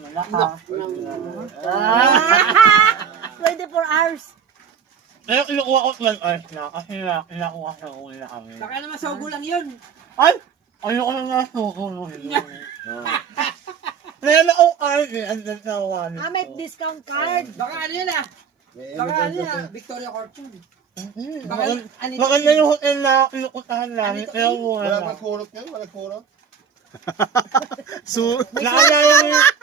Naka. 24 hours. Pero kinukuha ko 12 hours na kasi nakuha sa uli na kami. Baka naman sogo lang yun. Ay! Ayoko na nga suko. Kaya na ako card eh. Andun sa one. May discount card. Baka ano yun ah. Baka ano yun ah. Victoria Court yun. Maganda yung hotel na pinukutahan namin. Kaya mura Wala na. bang kurot yan? Wala kurot?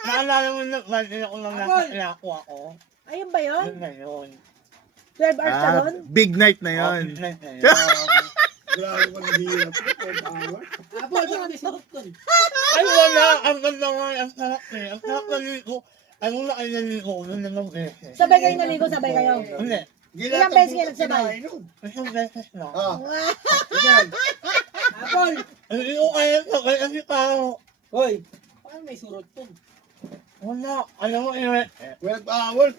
Naalala mo na valid ako lang nakuha ko. Ayun ba yun? Yun na yun. 12 hours ka doon? Big night na yun. Grabe ko nahihirap. Apol, baka may sarap dun. Ay wala! Ang ganda nga. Ang sarap eh. Ang sarap na ligo. Anong na kayo naligo? Doon na lang beses. Sabay kayo naligo, sabay kayo. Hindi. Ilang beses kayo nagsabay? Isang beses na. Yan. Apol! Naligo kayo sabay kasi tao. Hoy! Baka may surot dun. Wala. Alam mo, eh. Wala pa-awal.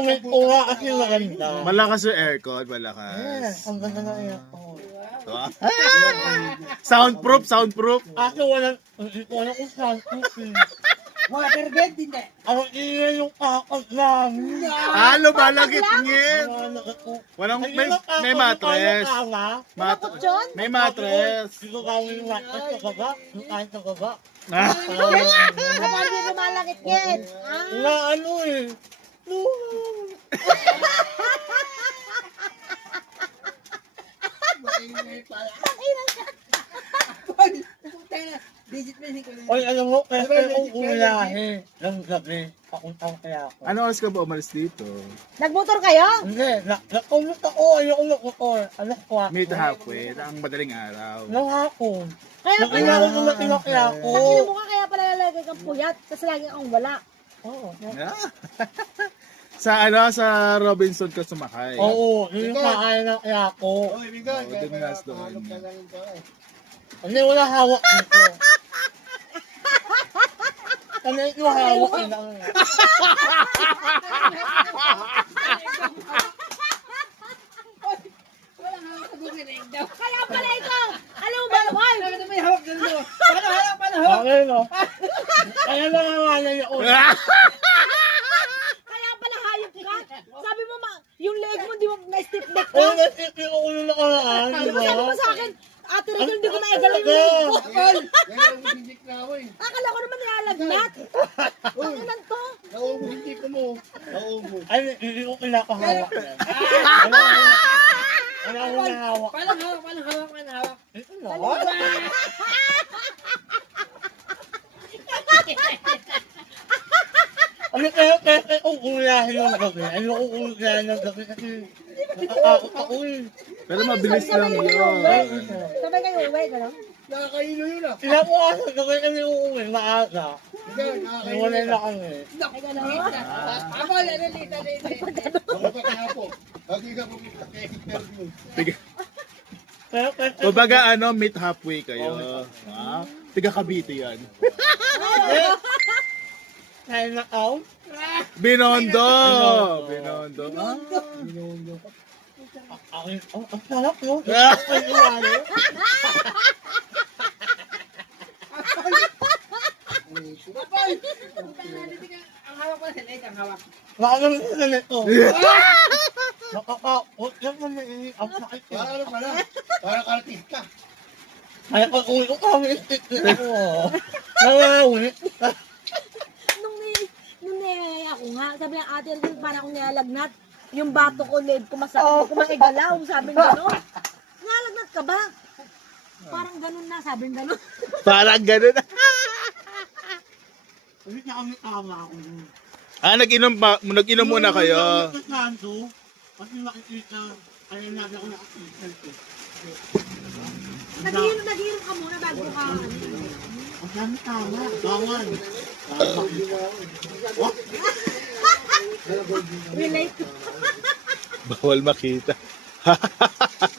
Umikuha kasi maganda. Malakas yung aircon, Yes, malakas. ang ganda na aircon. Soundproof, soundproof. Kaso wala kung saan. Water bed, hindi. Ang ingay yung kakot namin. Lumalagit ngit. Walang, may mattress. Kutsyon? May mattress. Dito kami yung mattress sa baba. Yung kahit sa baba. Kapag hindi lumalangit-ngit. Wala ano eh. Apol! Teka, digit na ko na. Oy, alam mo, kasi kung umilahe ng gabi, pakuntang kaya ako. Ano oras ka ba umalis dito? Nagmotor kayo? Hindi, nakumot ako, ayoko nagmotor. Alas ko ako. Meet halfway, ang madaling araw. Nang hapon. Kaya pala. Nakilala ko na tinakya ako. Tangina mo ka kaya pala lalagay kang puyat kasi lagi akong wala. Oo. Sa Robinson ka sumakay. Oo, yun yung kakain ng kaya ko. Oy, Miguel. Oo, duminas doon. Hanap ka lang ito eh. Hindi, wala hawak dito. Ano yung hawak nila? Walang hawak sa gumiring daw. Kaya pala ito! Alam mo ba, Wal? Bakit may hawak dun daw? Paano hawak? Paano hawak? Okay, no? Kaya lang ang wala yun. Kaya pala hayop ka. Sabi mo, yung leg mo, di mo na-stiff neck Oo, ka. nasipin ko ulo na karaan, di Ano ba? ba sabi mo sa akin? Ate Rachel, hindi ko naigalaw yung leg ko. Apol! Yan ang hindi na ako eh. Akala ko naman nilalagnat. Ano lang to? Nauubos hindi ko mo. Nauubos. Ay, hindi ko kinakahawak yan. Wala ko na hawak. Paano hawak? Paano hawak? Paano hawak? Ito na. Ano kaya kung ulahin ng gabi? Ano kung ulahin ng gabi kasi nakatakot ako eh. Pero mabilis lang yun. Sabay kayo uwi, gano'n? Nakakaino yun ah. Kinabukasan gabi kami uuwi, maaga. Miguel, nakakaino Wala yun na ah. kami. Ay, gano'n? Apol, ano lita, lita. Bakit kaya po? Bakit ka po interview? Pero Kumbaga meet halfway kayo. Tiga Cavite yan. kaya na out. Binondo! Binondo. Ang sarap no? Ay, iwala. Apol! Ang hawak ko na sa leg, ang hawak. Nakakang sa nito. Nakakakot yan na ang sakit ko. Parang ano pala? Parang artista. Kaya pag uwi ko kami istik ko. Nangawi. Nung niyayaya ako nga, sabi ng ate Rachel, parang akong nilalagnat. Yung bato ko, leg ko masakit, hindi ko maigalaw. Sabi ng gano'n. Nilalagnat ka ba? Parang gano'n na, sabi ng gano'n. Parang ganun. Hindi na kami tama ako. Nag-inom muna kayo. Nagkasando. Kasi nakikita. Kaya nabi ako nakikita. Nag-iinom ka muna bago ka. Ang dami tama. Bawal. Relate. Bawal makita.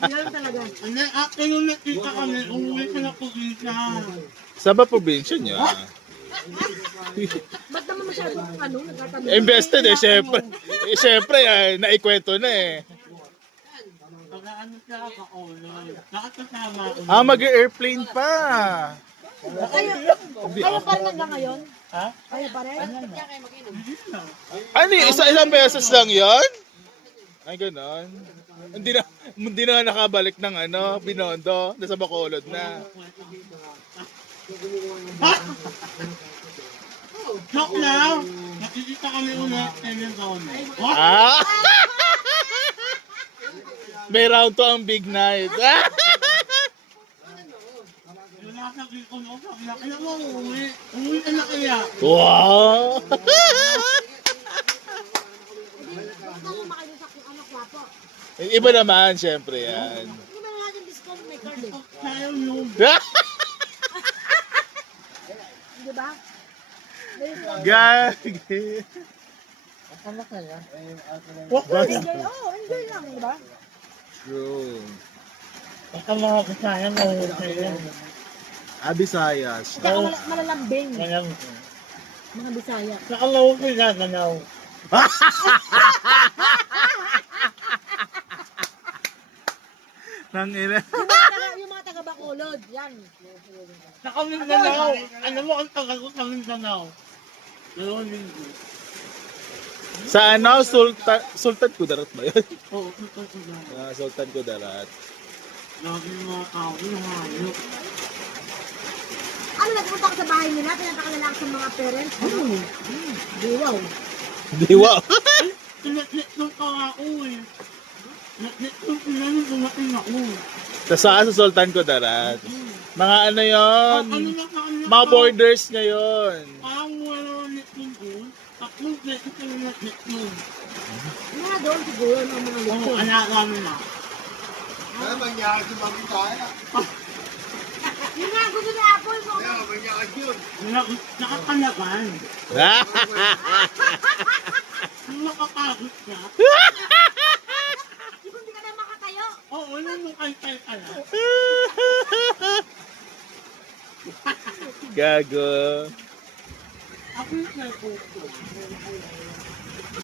Yan talaga. Ano, after nung nakita kami, umuwi ka na pag-isa. Sa ba probinsya niya? Ba't naman masyadong nagtatanong? Invested syempre. Syempre, naikwento na eh. Pag ano siya ako, nakakasama ako. Mag-airplane pa. Kayo pa rin hanggang ngayon? Ha? Kaya pa rin? Ano na? Ano yun? Isang beses lang yan? Ay, ganon. Hindi na nakabalik ng ano, Binondo. Nasa Bacolod na. Shock na! Nakikita kami ulit. Kailan taon na. What? Ah! May round to ang big night. Wala sa ko no. Sabi na, kaya mo uuwi. Uuwi ka na kaya. Wow! Huwag ka lang makilusak yung anak wapo. Iba naman, syempre yan. Hindi ba natin discount may card eh? Sayang yun. Di ba? Gagi. Ano kaya? Enjoy, enjoy lang, di ba? True. Baka mga kasayang nauwi sa'yo. Visayas. Tsaka malalambing. Ganyan. Mga Bisaya. Saka nauwi sila, ganaw. Nang ina. Yung mga taga Bacolod, yan. Saka Mindanao. Ano mo ang tagal ko sa Mindanao? Dalawang linggo. Sa ano? Sultan Kudarat ba yun? Oo, ito ko na. Sultan Kudarat. Lagi yung mga tao, yung hayop. Ano, nagpunta ka sa bahay nila, pinataka na lang sa mga parents. Diwaw. Di wow. Tinatlit ng ako eh. Natlit ng pinanong dumating ako. Sa Sultan Kudarat. Mga ano yon? Ano na sa kanila? Mga borders niya yun. Parang wala ulit yung doon. Tatlong beses yung natlit yun. Mga doon siguro ng mga Oo, lito. anak namin na. Ano mangyari sa Mabitaya? Yung nga, gusto ni Apple mo. Kaya mangyari yun. Nakakalaban. Yung nakakagod ka. Hindi ka na makatayo. Oo, yung mukay-kay ka lang. Gago. Ako yung nagpupo.